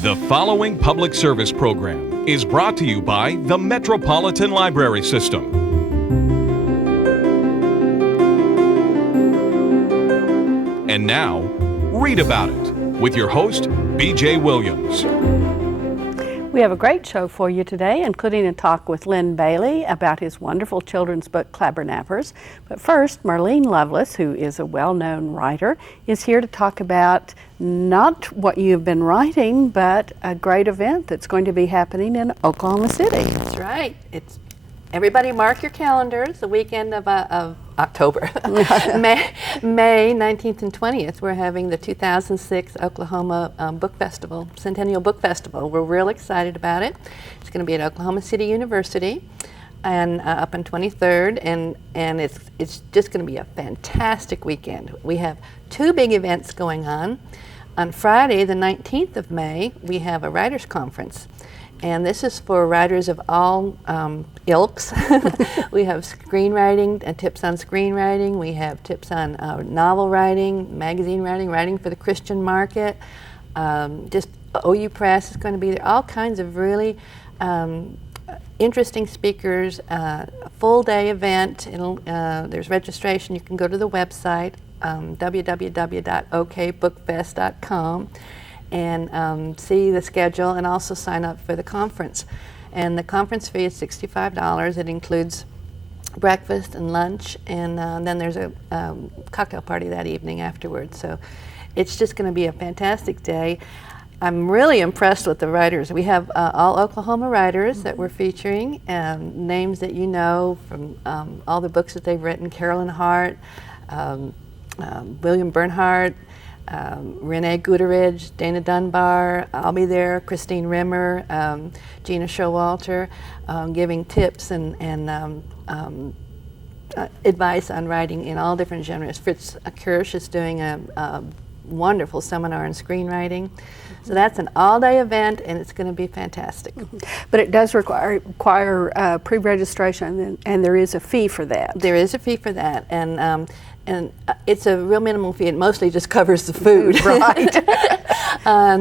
The following public service program is brought to you by the Metropolitan Library System. And now, read about it with your host, B.J. Williams. We have a great show for you today, including a talk with Lynn Bailey about his wonderful children's book, Clabbernappers. But first, Merline Lovelace, who is a well-known writer, is here to talk about not what you've been writing, but a great event that's going to be happening in Oklahoma City. That's right. Everybody mark your calendars, the weekend of October. May 19th and 20th, we're having the 2006 Oklahoma Book Festival, Centennial Book Festival. We're real excited about it. It's going to be at Oklahoma City University and up on 23rd, and it's just going to be a fantastic weekend. We have two big events going on. On Friday, the 19th of May, we have a writers' conference. And this is for writers of all ilks. We have screenwriting and tips on screenwriting. We have tips on novel writing, magazine writing, writing for the Christian market. Just OU Press is going to be there. All kinds of really interesting speakers. A full-day event. There's registration. You can go to the website, www.okbookfest.com. and see the schedule and also sign up for the conference. And the conference fee is $65. It includes breakfast and lunch, and then there's a cocktail party that evening afterwards. So it's just going to be a fantastic day. I'm really impressed with the writers. We have all Oklahoma writers that we're featuring, names that you know from all the books that they've written: Carolyn Hart, William Bernhardt, Renee Guteridge, Dana Dunbar, I'll be there, Christine Rimmer, Gina Showalter, giving tips and advice on writing in all different genres. Fritz Kirsch is doing a wonderful seminar on screenwriting. So that's an all-day event, and it's going to be fantastic. But it does require pre-registration, and there is a fee for that. There is a fee for that, and it's a real minimal fee. It mostly just covers the food, right?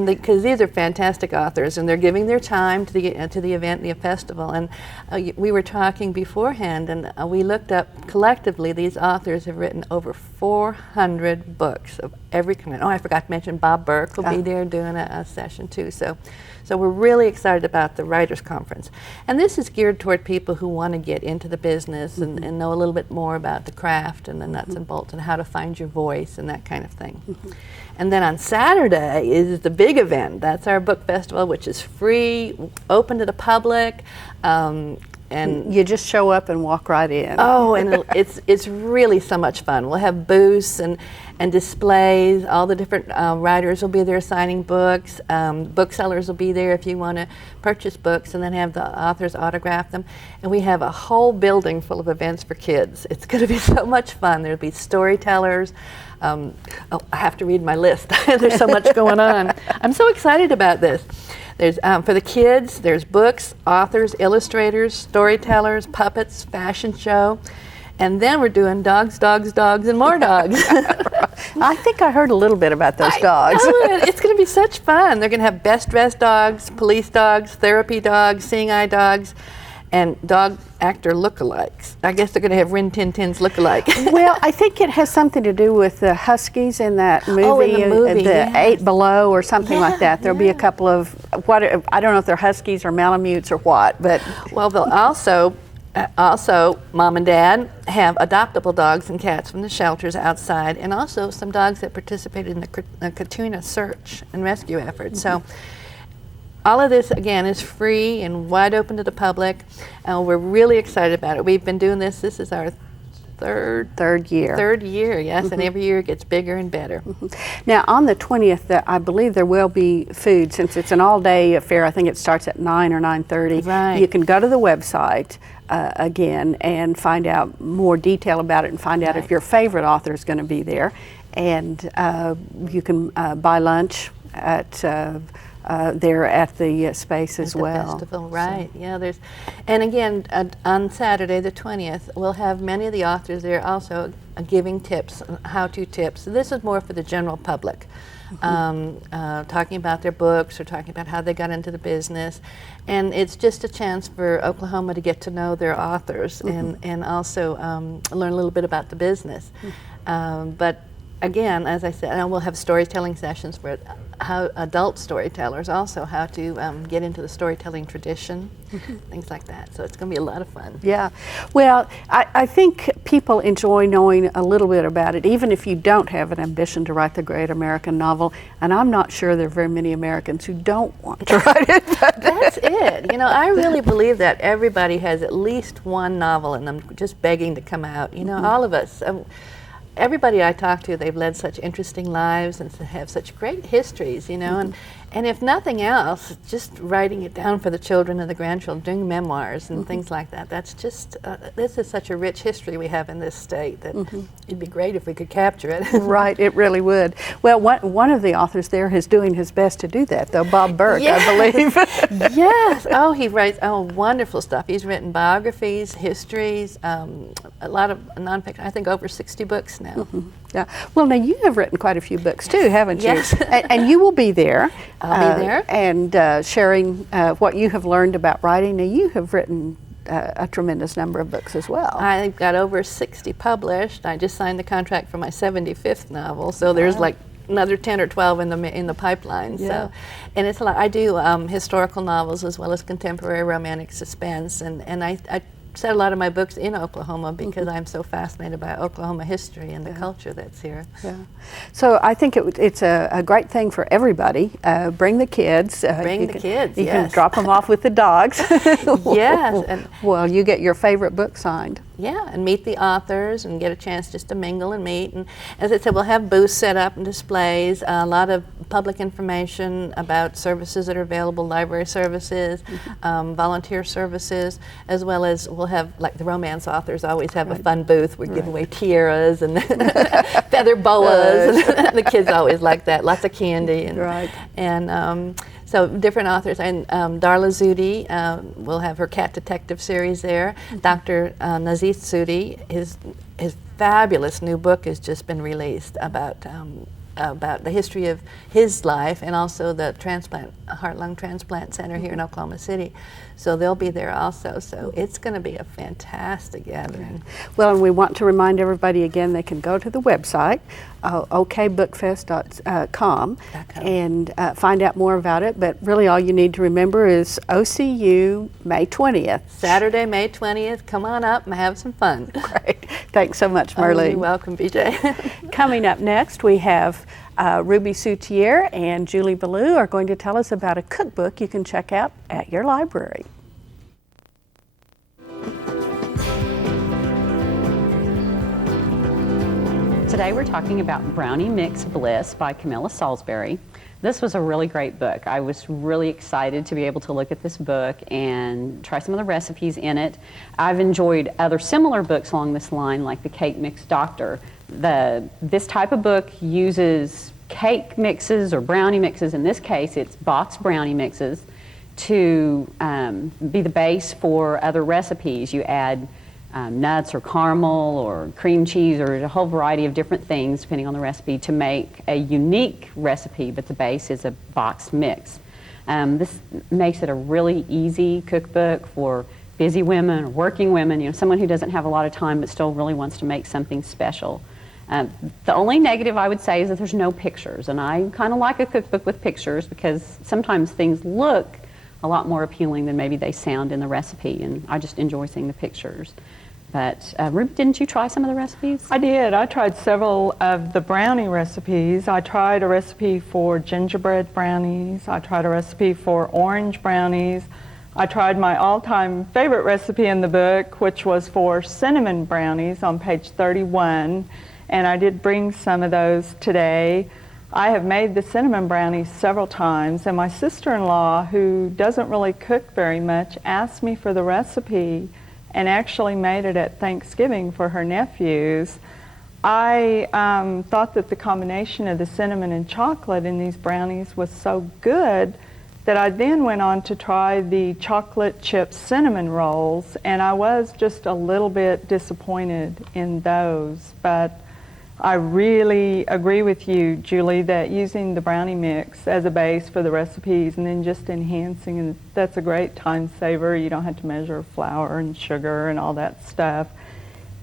Because these are fantastic authors, and they're giving their time to the event, the festival. And we were talking beforehand, and we looked up collectively. These authors have written over 400 books of every kind. Oh, I forgot to mention Bob Burke will be there doing a session too. So we're really excited about the Writers' Conference. And this is geared toward people who want to get into the business and know a little bit more about the craft and the nuts and bolts and how to find your voice and that kind of thing. And then on Saturday is the big event. That's our book festival, which is free, open to the public. And you just show up and walk right in. Oh, and it's really so much fun. We'll have booths and displays. All the different writers will be there signing books. Booksellers will be there if you want to purchase books and then have the authors autograph them. And we have a whole building full of events for kids. It's going to be so much fun. There'll be storytellers. I have to read my list. There's so much going on. I'm so excited about this. There's for the kids, there's books, authors, illustrators, storytellers, puppets, fashion show. And then we're doing dogs, and more dogs. I think I heard a little bit about those dogs. It's going to be such fun. They're going to have best dressed dogs, police dogs, therapy dogs, seeing eye dogs, and dog actor lookalikes. I guess they're going to have Rin Tin Tin's lookalike. Well, I think it has something to do with the Huskies in that movie, the yes. 8 Below or something like that. There'll be a couple of, I don't know if they're Huskies or Malamutes or what, but. Well, they'll also, Mom and Dad have adoptable dogs and cats from the shelters outside, and also some dogs that participated in the Katrina search and rescue efforts. So all of this, again, is free and wide open to the public. We're really excited about it. We've been doing this. This is our third year. Third year, yes, and every year it gets bigger and better. Now, on the 20th, I believe there will be food. Since it's an all-day affair, I think it starts at 9 or 9:30. Right. You can go to the website again and find out more detail about it and find out if your favorite author is going to be there. And you can buy lunch at there at the space as the well. Festival, right? So. Yeah, and again on Saturday the 20th, we'll have many of the authors there also giving tips, how-to tips. This is more for the general public. Talking about their books or talking about how they got into the business. And it's just a chance for Oklahoma to get to know their authors and also learn a little bit about the business. But again, as I said, we'll have storytelling sessions for how adult storytellers also, how to get into the storytelling tradition, things like that. So it's going to be a lot of fun. Yeah. Well, I think people enjoy knowing a little bit about it, even if you don't have an ambition to write the great American novel. And I'm not sure there are very many Americans who don't want to write it. That's it. You know, I really believe that everybody has at least one novel in them just begging to come out. You know, all of us. Everybody I talk to, they've led such interesting lives and have such great histories, you know, and if nothing else, just writing it down for the children and the grandchildren, doing memoirs and things like that. That's just, this is such a rich history we have in this state that it'd be great if we could capture it. Right, it really would. Well, one of the authors there is doing his best to do that, though, Bob Burke, yes. I believe. Yes. Oh, he writes wonderful stuff. He's written biographies, histories, a lot of nonfiction. I think over 60 books now. Yeah. Well, now you have written quite a few books too, haven't you? Yes. And you will be there. I'll be there. And sharing what you have learned about writing. Now, you have written a tremendous number of books as well. I've got over 60 published. I just signed the contract for my 75th novel, so there's like another 10 or 12 in the pipeline. Yeah. So, and it's a lot. I do historical novels as well as contemporary romantic suspense, and I set a lot of my books in Oklahoma because I'm so fascinated by Oklahoma history and the culture that's here. Yeah. So I think it's a great thing for everybody. Bring the kids. Bring the kids, You yes. can drop them off with the dogs. Yes. And well, you get your favorite book signed. yeah, and meet the authors and get a chance just to mingle and meet. And as I said, we'll have booths set up and displays, a lot of public information about services that are available, library services, volunteer services, as well as we'll have, like the romance authors always have a fun booth. We give away tiaras and feather boas. And the kids always like that, lots of candy. And, and so different authors, and Darla Zudi will have her Cat Detective series there. Dr. Nazith Zudi, his fabulous new book has just been released about the history of his life and also the heart-lung transplant center here in Oklahoma City. So they'll be there also. So it's going to be a fantastic gathering. Well, and we want to remind everybody again, they can go to the website, okbookfest.com, and find out more about it. But really all you need to remember is OCU May 20th. Saturday, May 20th. Come on up and have some fun. Great. Thanks so much, Merline. You're welcome, BJ. Coming up next, we have Ruby Soutier and Julie Ballou are going to tell us about a cookbook you can check out at your library. Today we're talking about Brownie Mix Bliss by Camilla Salisbury. This was a really great book. I was really excited to be able to look at this book and try some of the recipes in it. I've enjoyed other similar books along this line, like the Cake Mix Doctor. This type of book uses cake mixes or brownie mixes. In this case, it's boxed brownie mixes to be the base for other recipes. You add nuts or caramel or cream cheese or a whole variety of different things depending on the recipe to make a unique recipe, but the base is a boxed mix. This makes it a really easy cookbook for busy women or working women, you know, someone who doesn't have a lot of time but still really wants to make something special. The only negative I would say is that there's no pictures, and I kind of like a cookbook with pictures because sometimes things look a lot more appealing than maybe they sound in the recipe, and I just enjoy seeing the pictures. But Ruby, didn't you try some of the recipes? I did. I tried several of the brownie recipes. I tried a recipe for gingerbread brownies. I tried a recipe for orange brownies. I tried my all-time favorite recipe in the book, which was for cinnamon brownies on page 31. And I did bring some of those today. I have made the cinnamon brownies several times, and my sister-in-law, who doesn't really cook very much, asked me for the recipe and actually made it at Thanksgiving for her nephews. I thought that the combination of the cinnamon and chocolate in these brownies was so good that I then went on to try the chocolate chip cinnamon rolls, and I was just a little bit disappointed in those. But I really agree with you, Julie, that using the brownie mix as a base for the recipes and then just enhancing, and that's a great time saver. You don't have to measure flour and sugar and all that stuff.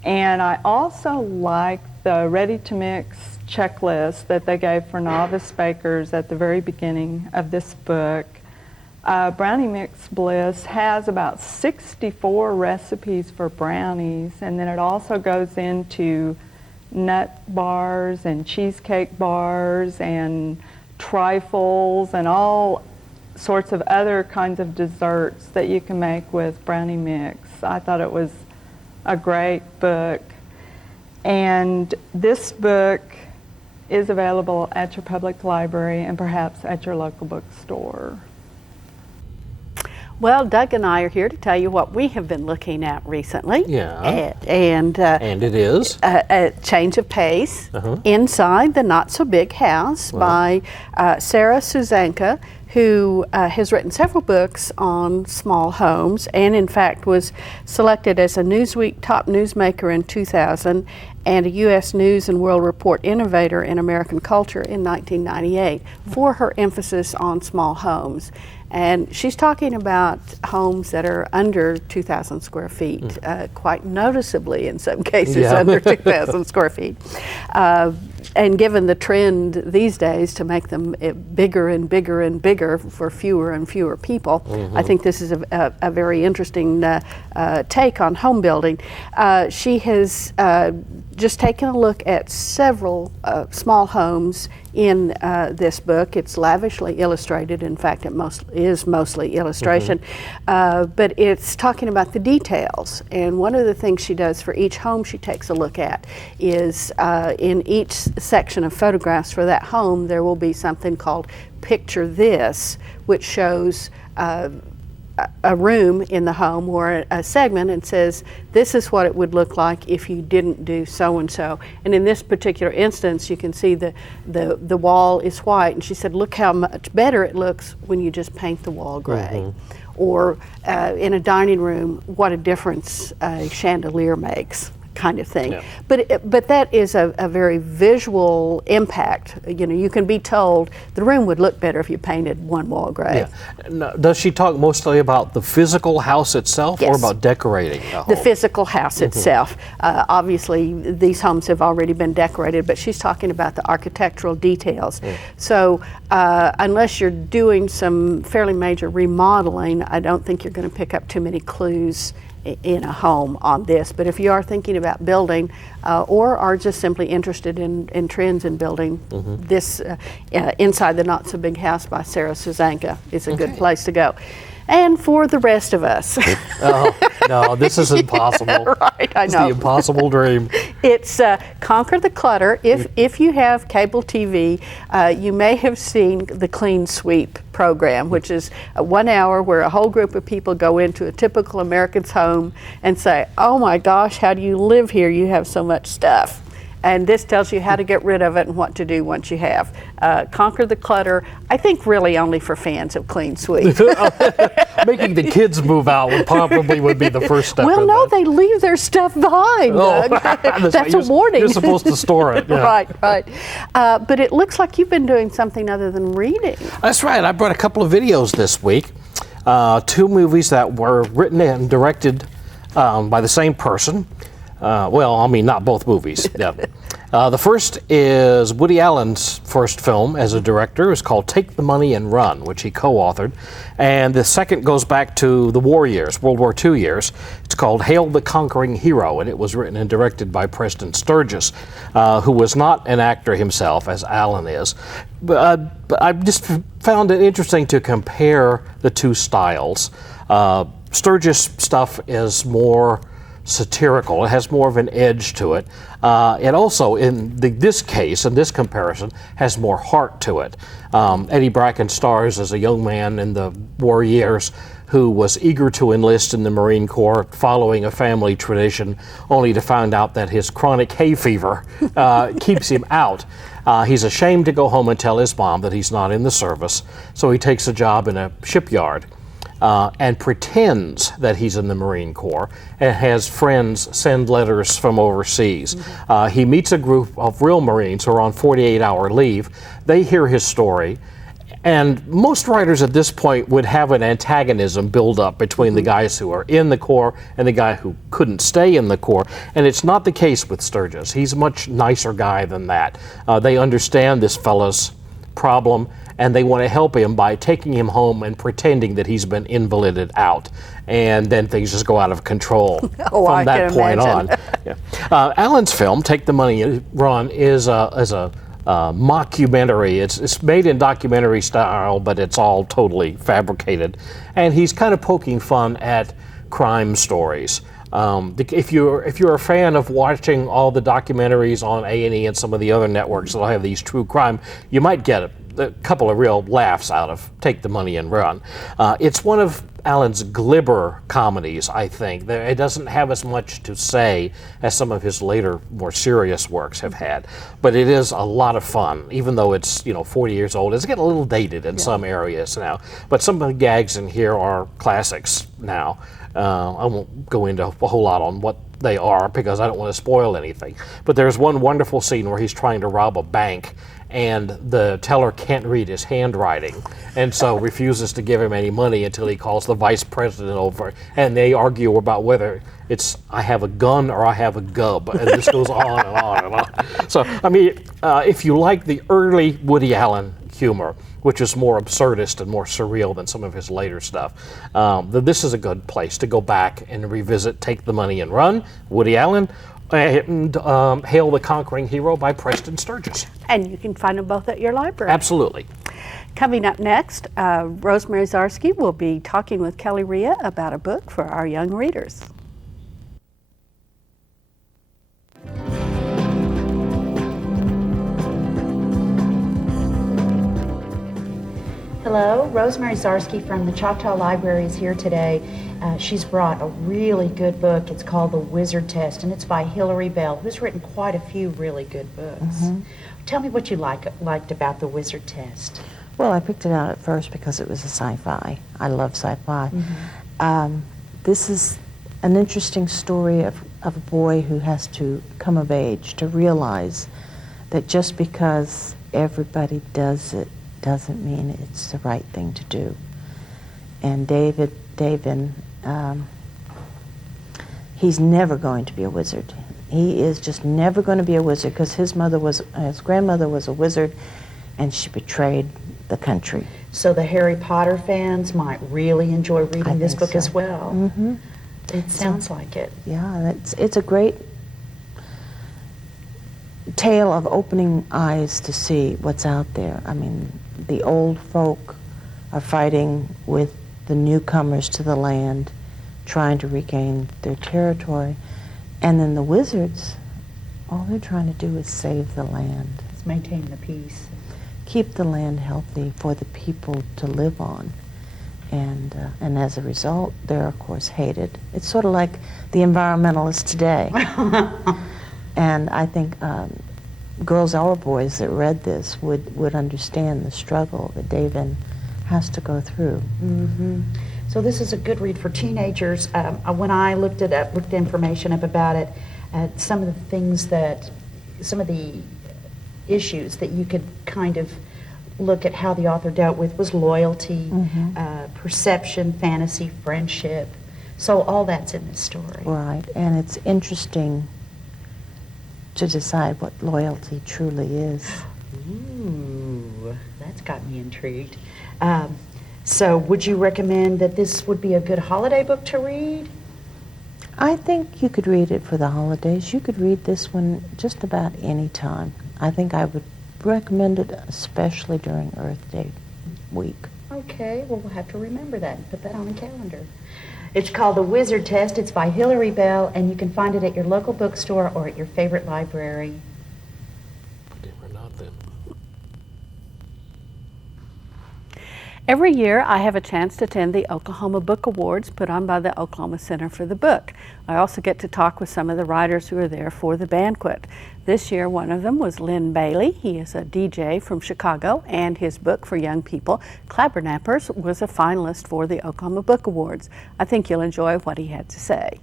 And I also like the ready-to-mix checklist that they gave for novice bakers at the very beginning of this book. Brownie Mix Bliss has about 64 recipes for brownies, and then it also goes into nut bars and cheesecake bars and trifles and all sorts of other kinds of desserts that you can make with brownie mix. I thought it was a great book, and this book is available at your public library and perhaps at your local bookstore. Well, Doug and I are here to tell you what we have been looking at recently. Yeah. And it is? A Change of Pace, Inside the Not So Big House by Sarah Suzanka, who has written several books on small homes and in fact was selected as a Newsweek Top Newsmaker in 2000 and a U.S. News and World Report Innovator in American Culture in 1998 for her emphasis on small homes. And she's talking about homes that are under 2,000 square feet, quite noticeably in some cases under 2,000 square feet. And given the trend these days to make them bigger and bigger and bigger for fewer and fewer people, I think this is a very interesting take on home building. She has just taken a look at several small homes in this book. It's lavishly illustrated. In fact, it is mostly illustration, but it's talking about the details. And one of the things she does for each home she takes a look at is in each section of photographs for that home, there will be something called Picture This, which shows a room in the home or a segment and says, this is what it would look like if you didn't do so and so. And in this particular instance, you can see the wall is white, and she said, look how much better it looks when you just paint the wall gray. Or in a dining room, what a difference a chandelier makes, kind of thing. But that is a very visual impact. You know, you can be told the room would look better if you painted one wall gray. Now, does she talk mostly about the physical house itself or about decorating the home? The physical house itself. Obviously, these homes have already been decorated, but she's talking about the architectural details. So unless you're doing some fairly major remodeling, I don't think you're going to pick up too many clues in a home on this. But if you are thinking about building or are just simply interested in trends in building, this Inside the Not So Big House by Sarah Suzanka is a good place to go. And for the rest of us. No, this is impossible. Right, I know. It's the impossible dream. It's Conquer the Clutter. If you have cable TV, you may have seen the Clean Sweep program, which is 1 hour where a whole group of people go into a typical American's home and say, oh my gosh, how do you live here? You have so much stuff. And this tells you how to get rid of it and what to do once you have. Conquer the Clutter, I think really only for fans of Clean Sweep. Making the kids move out would be the first step. Well, in no, that. they leave their stuff behind, Doug. That's a warning. You're supposed to store it. Yeah. Right. But it looks like you've been doing something other than reading. That's right. I brought a couple of videos this week. 2 movies that were written and directed by the same person. Well, I mean, not both movies. The first is Woody Allen's first film as a director. It's called Take the Money and Run, which he co-authored. And the second goes back to the war years, World War II years. It's called Hail the Conquering Hero, and it was written and directed by Preston Sturges, who was not an actor himself, as Allen is. But I just found it interesting to compare the two styles. Sturges' stuff is more satirical. It has more of an edge to it. It also, in this case, in this comparison, has more heart to it. Eddie Bracken stars as a young man in the war years who was eager to enlist in the Marine Corps following a family tradition, only to find out that his chronic hay fever keeps him out. He's ashamed to go home and tell his mom that he's not in the service, so he takes a job in a shipyard and pretends that he's in the Marine Corps and has friends send letters from overseas. He meets a group of real Marines who are on 48-hour leave. They hear his story. And most writers at this point would have an antagonism build up between the guys who are in the Corps and the guy who couldn't stay in the Corps. And it's not the case with Sturgis. He's a much nicer guy than that. They understand this fellow's problem, and they want to help him by taking him home and pretending that he's been invalided out. And then things just go out of control from that point on. Yeah. Alan's film, Take the Money and Run, is a mockumentary. It's made in documentary style, but it's all totally fabricated. And he's kind of poking fun at crime stories. If you're a fan of watching all the documentaries on A&E and some of the other networks that'll have these true crime, you might get a couple of real laughs out of Take the Money and Run. It's one of Alan's glibber comedies, I think. It doesn't have as much to say as some of his later, more serious works have had. But it is a lot of fun, even though it's 40 years old. It's getting a little dated in some areas now. But some of the gags in here are classics now. I won't go into a whole lot on what they are because I don't want to spoil anything. But there's one wonderful scene where he's trying to rob a bank, and the teller can't read his handwriting and so refuses to give him any money until he calls the vice president over, and they argue about whether it's I have a gun or I have a gub, and this goes on and on and on. So, I mean, if you like the early Woody Allen humor, which is more absurdist and more surreal than some of his later stuff, then this is a good place to go back and revisit Take the Money and Run, Woody Allen, and Hail the Conquering Hero by Preston Sturges. And you can find them both at your library. Absolutely. Coming up next, Rosemary Zarsky will be talking with Kelly Rhea about a book for our young readers. Hello, Rosemary Zarsky from the Choctaw Library is here today. She's brought a really good book. It's called The Wizard Test, and it's by Hilary Bell, who's written quite a few really good books. Tell me what you liked about The Wizard Test. Well, I picked it out at first because it was a sci-fi. I love sci-fi. This is an interesting story of a boy who has to come of age to realize that just because everybody does it doesn't mean it's the right thing to do. And David, he's never going to be a wizard. He is just never going to be a wizard because his grandmother was a wizard, and she betrayed the country. So the Harry Potter fans might really enjoy reading this book as well. It sounds like it. Yeah, it's a great tale of opening eyes to see what's out there. I mean, the old folk are fighting with the newcomers to the land, trying to regain their territory. And then the wizards, all they're trying to do is save the land. It's maintaining the peace. Keep the land healthy for the people to live on. And as a result, they're of course hated. It's sort of like the environmentalists today. And I think girls or boys that read this would understand the struggle that David has to go through. So this is a good read for teenagers. When I looked information up about it, some of the issues that you could kind of look at how the author dealt with was loyalty, perception, fantasy, friendship. So all that's in this story. Right, and it's interesting to decide what loyalty truly is. Ooh, that's got me intrigued. So would you recommend that this would be a good holiday book to read? I think you could read it for the holidays. You could read this one just about any time. I think I would recommend it especially during Earth Day week. Okay, well we'll have to remember that and put that on the calendar. It's called The Wizard Test. It's by Hilary Bell, and you can find it at your local bookstore or at your favorite library. Every year, I have a chance to attend the Oklahoma Book Awards put on by the Oklahoma Center for the Book. I also get to talk with some of the writers who are there for the banquet. This year, one of them was Lynn Bailey. He is a DJ from Chicago, and his book for young people, Clabbernappers, was a finalist for the Oklahoma Book Awards. I think you'll enjoy what he had to say.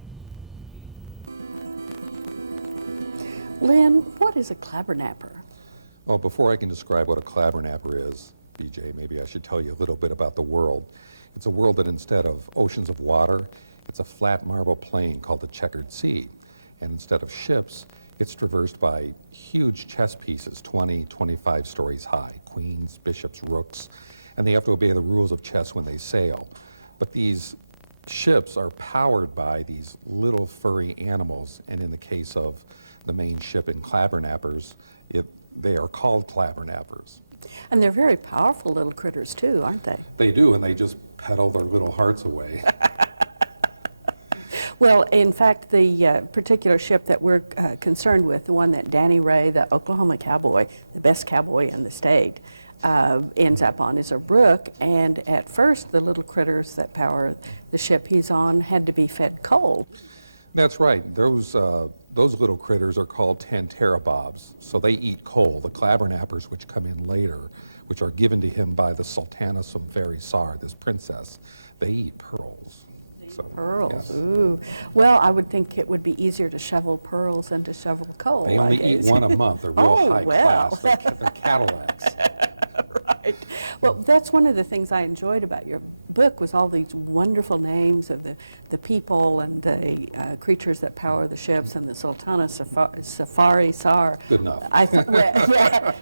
Lynn, what is a clabbernapper? Well, before I can describe what a clabbernapper is, BJ, maybe I should tell you a little bit about the world. It's a world that instead of oceans of water, it's a flat marble plain called the Checkered Sea. And instead of ships, it's traversed by huge chess pieces, 20, 25 stories high, queens, bishops, rooks, and they have to obey the rules of chess when they sail. But these ships are powered by these little furry animals, and in the case of the main ship in Clabbernappers, they are called Clabbernappers. And they're very powerful little critters too, aren't they? They do, and they just pedal their little hearts away. Well, in fact, the particular ship that we're concerned with, the one that Danny Ray, the Oklahoma cowboy, the best cowboy in the state, ends up on is a rook, and at first the little critters that power the ship he's on had to be fed coal. That's right. Those little critters are called tantarabobs, so they eat coal. The clabbernappers, which come in later, which are given to him by the Sultana Sumferi-Sar, this princess, they eat pearls. Pearls, yes. Ooh. Well, I would think it would be easier to shovel pearls than to shovel coal. They only eat one a month. They're real high class. They're Cadillacs. Right. Well, that's one of the things I enjoyed about your book was all these wonderful names of the people and the creatures that power the ships and the Sultana Safari-Sar. Good enough. Yeah,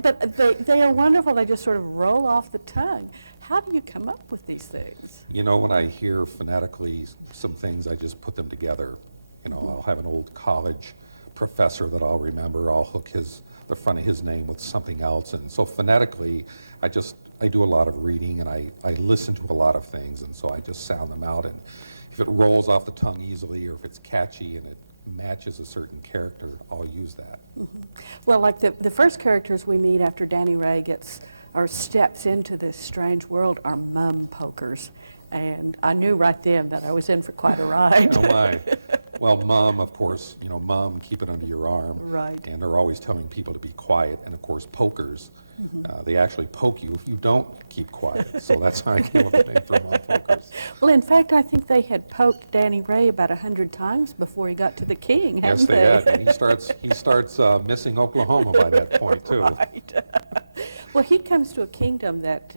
but they are wonderful. They just sort of roll off the tongue. How do you come up with these things? You know, when I hear phonetically some things, I just put them together. You know, I'll have an old college professor that I'll remember. I'll hook the front of his name with something else. And so phonetically, I do a lot of reading and I listen to a lot of things. And so I just sound them out. And if it rolls off the tongue easily or if it's catchy and it matches a certain character, I'll use that. Mm-hmm. Well, like the first characters we meet after Danny Ray steps into this strange world are mum pokers. And I knew right then that I was in for quite a ride. Oh my. Well, mum, of course, you know, mum, keep it under your arm. Right. And they're always telling people to be quiet. And of course, pokers, they actually poke you if you don't keep quiet. So that's how I came up with the name for mum pokers. Well, in fact, I think they had poked Danny Ray about 100 times before he got to the king, Yes, hadn't they had. And he starts missing Oklahoma by that point, too. Right. Well, he comes to a kingdom that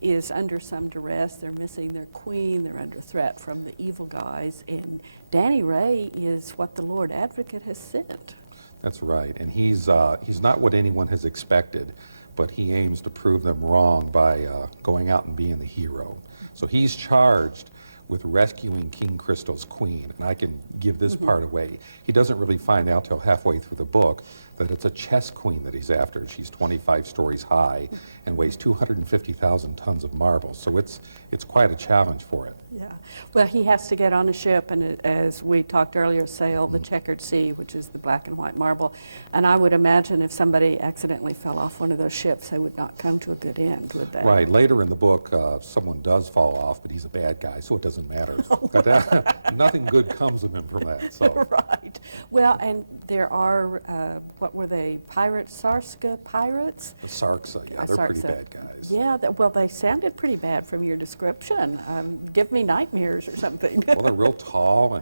is under some duress. They're missing their queen. They're under threat from the evil guys. And Danny Ray is what the Lord Advocate has sent. That's right. And he's not what anyone has expected, but he aims to prove them wrong by going out and being the hero. So he's charged with rescuing King Crystal's queen. And I can give this part away. He doesn't really find out till halfway through the book that it's a chess queen that he's after. She's 25 stories high and weighs 250,000 tons of marble. So it's quite a challenge for him. Yeah. Well, he has to get on a ship and, as we talked earlier, sail the Checkered Sea, which is the black and white marble. And I would imagine if somebody accidentally fell off one of those ships, they would not come to a good end, would they? Right. Later in the book, someone does fall off, but he's a bad guy, so it doesn't matter. But, nothing good comes of him from that. So. Right. Well, and there are, what were they, Sarska pirates? The Sarksa, yeah, they're pretty Sarksa. bad guys. Yeah, well, they sounded pretty bad from your description. Give me nightmares or something. Well, they're real tall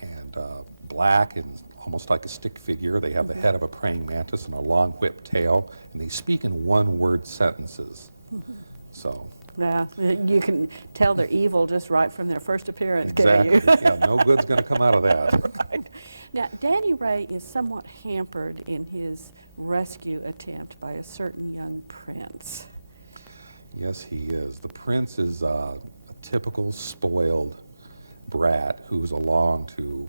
and black and almost like a stick figure. They have the head of a praying mantis and a long whip tail, and they speak in one-word sentences. So. Yeah, you can tell they're evil just right from their first appearance, Exactly. can't you? Yeah, no good's going to come out of that. Right. Now, Danny Ray is somewhat hampered in his rescue attempt by a certain young prince. Yes, he is. The prince is a typical spoiled brat who's along to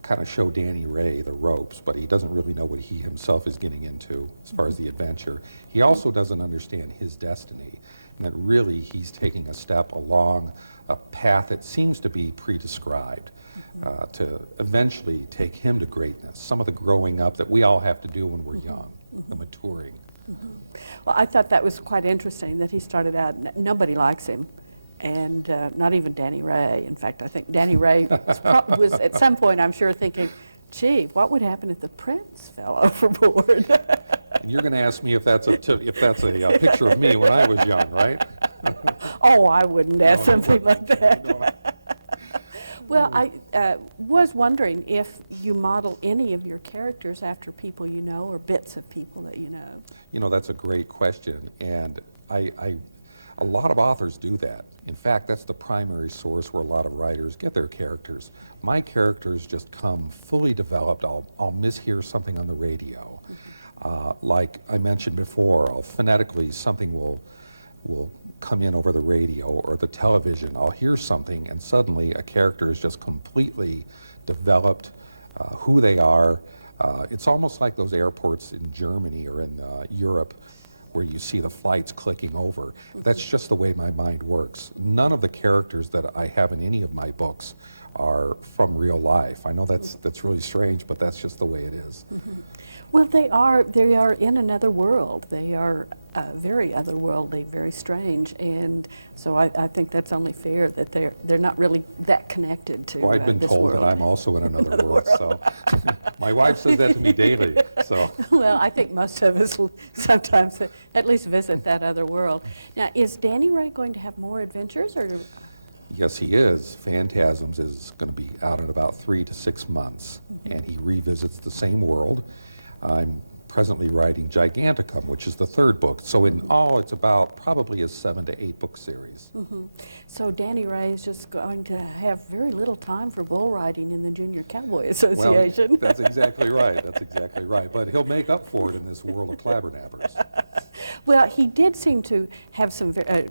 kind of show Danny Ray the ropes, but he doesn't really know what he himself is getting into as far as the adventure. He also doesn't understand his destiny, and that really he's taking a step along a path that seems to be pre-described to eventually take him to greatness. Some of the growing up that we all have to do when we're young, the maturing. Well, I thought that was quite interesting that he started out, nobody likes him, and not even Danny Ray. In fact, I think Danny Ray was at some point, I'm sure, thinking, gee, what would happen if the prince fell overboard? And you're going to ask me if that's a picture of me when I was young, right? Oh, I wouldn't ask something like that. Well, I was wondering if you model any of your characters after people you know or bits of people that you know. You know, that's a great question, and a lot of authors do that. In fact, that's the primary source where a lot of writers get their characters. My characters just come fully developed. I'll mishear something on the radio. Like I mentioned before, phonetically something will come in over the radio or the television. I'll hear something and suddenly a character is just completely developed, who they are. It's almost like those airports in Germany or in Europe where you see the flights clicking over. That's just the way my mind works. None of the characters that I have in any of my books are from real life. I know that's really strange, but that's just the way it is. Well, they are in another world. They are very otherworldly, very strange, and so I think that's only fair that they're not really that connected to. Well, I've been this told world. that I'm also in another world, so my wife says that to me daily. So. Well, I think most of us will sometimes at least visit that other world. Now, is Danny Ray going to have more adventures, or? Yes, he is. Phantasms is going to be out in about 3 to 6 months, and he revisits the same world. I'm presently writing Giganticum, which is the 3rd book. So in all, it's about probably a 7 to 8 book series. So Danny Ray is just going to have very little time for bull riding in the Junior Cowboy Association. Well, that's exactly right. That's exactly right. But he'll make up for it in this world of clabbernappers. Well, he did seem to have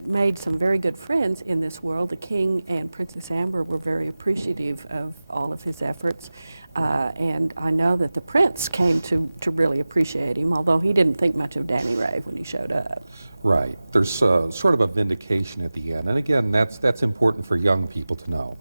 made some very good friends in this world. The King and Princess Amber were very appreciative of all of his efforts. And I know that the Prince came to really appreciate him, although he didn't think much of Danny Ray when he showed up. Right. There's sort of a vindication at the end. And again, that's important for young people to know.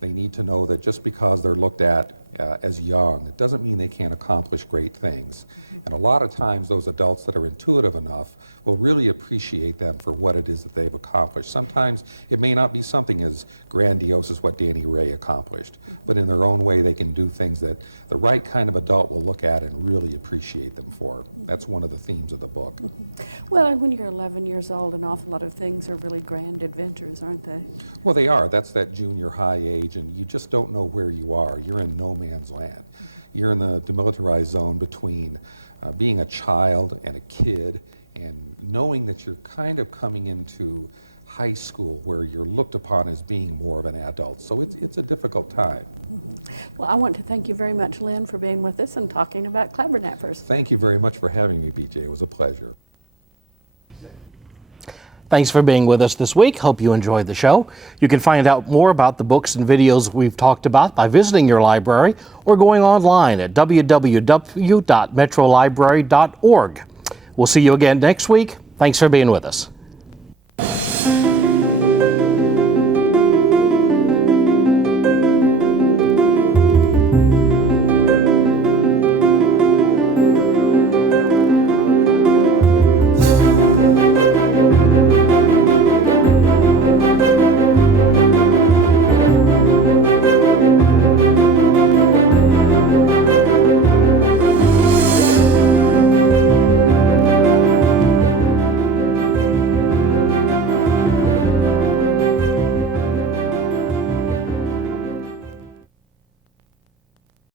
They need to know that just because they're looked at as young, it doesn't mean they can't accomplish great things. And a lot of times those adults that are intuitive enough will really appreciate them for what it is that they've accomplished. Sometimes it may not be something as grandiose as what Danny Ray accomplished, but in their own way they can do things that the right kind of adult will look at and really appreciate them for. That's one of the themes of the book. Well, and when you're 11 years old, an awful lot of things are really grand adventures, aren't they? Well, they are. That's that junior high age, and you just don't know where you are. You're in no man's land. You're in the demilitarized zone between being a child and a kid, and knowing that you're kind of coming into high school where you're looked upon as being more of an adult. So it's a difficult time. Well, I want to thank you very much, Lynn, for being with us and talking about clabbernappers. Thank you very much for having me, BJ. It was a pleasure. Thanks for being with us this week. Hope you enjoyed the show. You can find out more about the books and videos we've talked about by visiting your library or going online at www.metrolibrary.org. We'll see you again next week. Thanks for being with us.